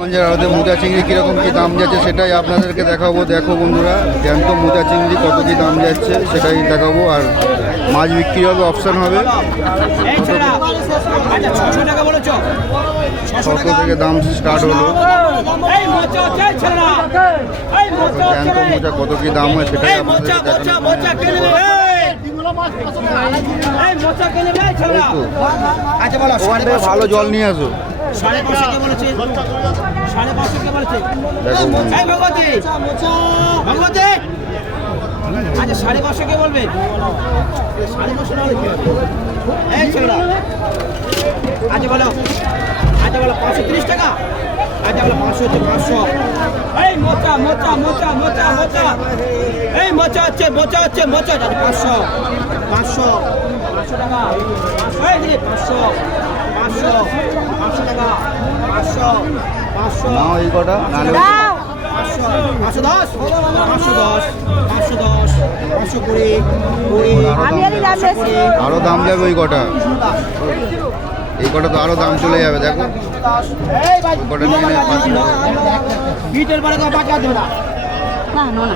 গঞ্জের আড়তে মোচা চিংড়ি কীরকম কী দাম যাচ্ছে সেটাই আপনাদেরকে দেখাবো। দেখো বন্ধুরা, জ্যান্ত মোচা চিংড়ি কত কী দাম যাচ্ছে সেটাই দেখাবো। আর মাছ বিক্রি হবে, অপশান হবে, কত থেকে দাম স্টার্ট হলো। জ্যান্ত মোচা কত কী দাম হয় সেটাই আপনাদের ভালো জল নিয়ে আসো। আচ্ছা 550 কে বলবে? 550 আচ্ছা বলো, আচ্ছা বলো 530 টাকা। আচ্ছা বলো 500 হচ্ছে 500। এই মোচা মোচা মোচা মোচা মোচা, এই মোচা হচ্ছে মোচা হচ্ছে মোচা 500 500 500 টাকা। এই যে 500 500 500 টাকা 500 500 নাও এই কটা নালে 500 510 510 510 520 আরো দাম যাবে ওই কটা। এই কটা তো আরো দাম চলে যাবে। দেখো কটা নিয়ে নেয় 500 বিটের বারে তো বাকি দেবে না। না না না